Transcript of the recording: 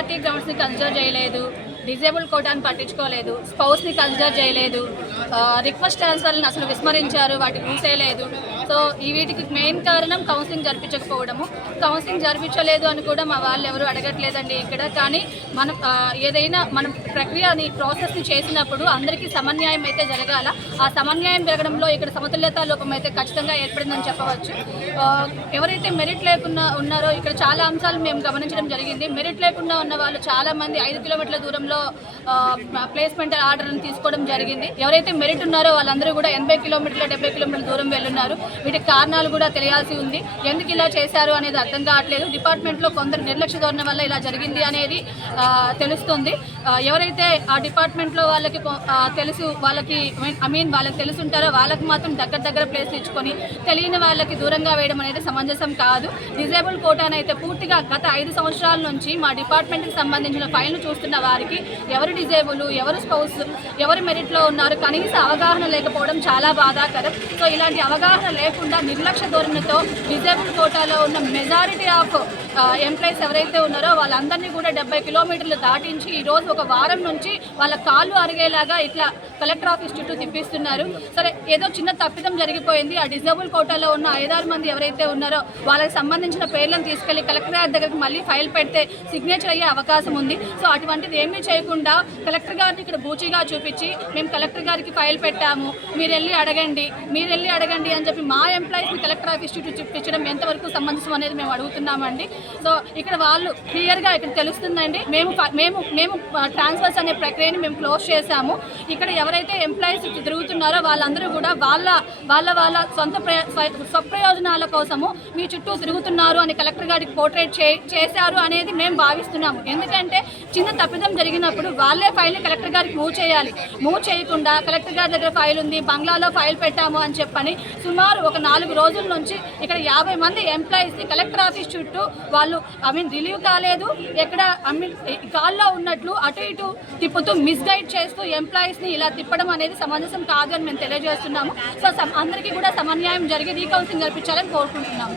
Majority గ్రౌండ్స్ని consider చేయలేదు. Disable కోటాను పట్టించుకోలేదు స్పౌస్ని కన్సిడర్ చేయలేదు రిక్వెస్ట్ ట్రాన్స్ఫర్లను అసలు విస్మరించారు వాటికి లేదు సో ఈ వీటికి మెయిన్ కారణం కౌన్సిలింగ్ జరిపించకపోవడము. కౌన్సిలింగ్ జరిపించలేదు అని కూడా మా వాళ్ళు ఎవరు అడగట్లేదండి ఇక్కడ. కానీ మనం ఏదైనా మనం ప్రక్రియని ప్రాసెస్ని చేసినప్పుడు అందరికీ సమన్యాయం అయితే జరగాల. ఆ సమన్యాయం జరగడంలో ఇక్కడ సమతుల్యత లోపం అయితే ఖచ్చితంగా ఏర్పడిందని చెప్పవచ్చు. ఎవరైతే మెరిట్ లేకుండా ఉన్నారో ఇక్కడ చాలా అంశాలు మేము గమనించడం జరిగింది. మెరిట్ లేకుండా ఉన్న వాళ్ళు చాలామంది ఐదు కిలోమీటర్ల దూరంలో ప్లేస్మెంట్ ఆర్డర్ని తీసుకోవడం జరిగింది. ఎవరైతే మెరిట్ ఉన్నారో వాళ్ళందరూ కూడా ఎనభై కిలోమీటర్ల డెబ్బై కిలోమీటర్ల దూరం వెళ్ళున్నారు. వీటికి కారణాలు కూడా తెలియాల్సి ఉంది. ఎందుకు ఇలా చేశారు అనేది అర్థం కావట్లేదు. డిపార్ట్మెంట్లో కొందరు నిర్లక్ష్య ధోరణి వల్ల ఇలా జరిగింది అనేది తెలుస్తుంది. ఎవరైతే ఆ డిపార్ట్మెంట్లో వాళ్ళకి తెలుసు వాళ్ళకి ఐ మీన్ వాళ్ళకి తెలుసుంటారో వాళ్ళకి మాత్రం దగ్గర దగ్గర ప్లేస్ ఇచ్చుకొని తెలియని వాళ్ళకి దూరంగా వేయడం అనేది సమంజసం కాదు. డిజేబుల్ కోటాను అయితే పూర్తిగా గత ఐదు సంవత్సరాల నుంచి మా డిపార్ట్మెంట్కి సంబంధించిన ఫైల్ను చూస్తున్న వారికి ఎవరు డిజేబుల్ ఎవరు స్పౌస్ ఎవరు మెరిట్లో ఉన్నారు కనీస అవగాహన లేకపోవడం చాలా బాధాకరం. సో ఇలాంటి అవగాహన లేకుండా నిర్లక్ష్య ధోరణితో డిజేబుల్ కోటాలో ఉన్న మెజారిటీ ఆఫ్ ఎంప్లాయీస్ ఎవరైతే ఉన్నారో వాళ్ళందరినీ కూడా డెబ్బై కిలోమీటర్లు దాటించి ఈరోజు ఒక వారం నుంచి వాళ్ళ కాళ్ళు అరిగేలాగా ఇట్లా కలెక్టర్ ఆఫీస్ చుట్టూ తిప్పిస్తున్నారు. సరే ఏదో చిన్న తప్పిదం జరిగిపోయింది. ఆ డిజేబుల్ కోటాలో ఉన్న ఐదారు మంది ఎవరైతే ఉన్నారో వాళ్ళకి సంబంధించిన పేర్లను తీసుకెళ్ళి కలెక్టర్ దగ్గరికి మళ్ళీ ఫైల్ పెడితే సిగ్నేచర్ అయ్యే అవకాశం ఉంది. సో అటువంటిది ఏమీ చేయకుండా కలెక్టర్ గారిని ఇక్కడ బూచిగా చూపించి మేము కలెక్టర్ గారికి ఫైల్ పెట్టాము. మీరు వెళ్ళి అడగండి మీరు వెళ్ళి అడగండి అని చెప్పి మా ఎంప్లాయీస్ని కలెక్టర్ ఆఫీస్ చుట్టూ చూపించడం ఎంతవరకు సమంజసం అనేది మేము అడుగుతున్నామండి. సో ఇక్కడ వాళ్ళు క్లియర్గా ఇక్కడ తెలుస్తుందండి. మేము మేము మేము ట్రాన్స్ఫర్స్ అనే ప్రక్రియని మేము క్లోజ్ చేశాము. ఇక్కడ ఎవరైతే ఎంప్లాయీస్ తిరుగుతున్నారో వాళ్ళందరూ కూడా వాళ్ళ వాళ్ళ వాళ్ళ సొంత స్వప్రయోజనాల కోసము మీ చుట్టూ తిరుగుతున్నారు అని కలెక్టర్ గారికి పోర్ట్రేట్ చే చేశారు అనేది మేము భావిస్తున్నాము. ఎందుకంటే చిన్న తప్పిదం జరిగింది జరిగినప్పుడు వాళ్ళే ఫైల్ని కలెక్టర్ గారికి మూవ్ చేయాలి. మూవ్ చేయకుండా కలెక్టర్ గారి దగ్గర ఫైల్ ఉంది బంగ్లాలో ఫైల్ పెట్టాము అని చెప్పని సుమారు ఒక నాలుగు రోజుల నుంచి ఇక్కడ యాభై మంది ఎంప్లాయీస్ని కలెక్టర్ ఆఫీస్ చుట్టూ వాళ్ళు ఐ మీన్ రిలీవ్ కాలేదు. ఎక్కడ ఐ మీన్ కాల్లో ఉన్నట్లు అటు ఇటు తిప్పుతూ మిస్గైడ్ చేస్తూ ఎంప్లాయీస్ని ఇలా తిప్పడం అనేది సమంజసం కాదు అని మేము తెలియజేస్తున్నాము. సో అందరికీ కూడా సమన్యాయం జరిగి రీకౌన్సిలింగ్ జరిపించాలని కోరుకుంటున్నాము.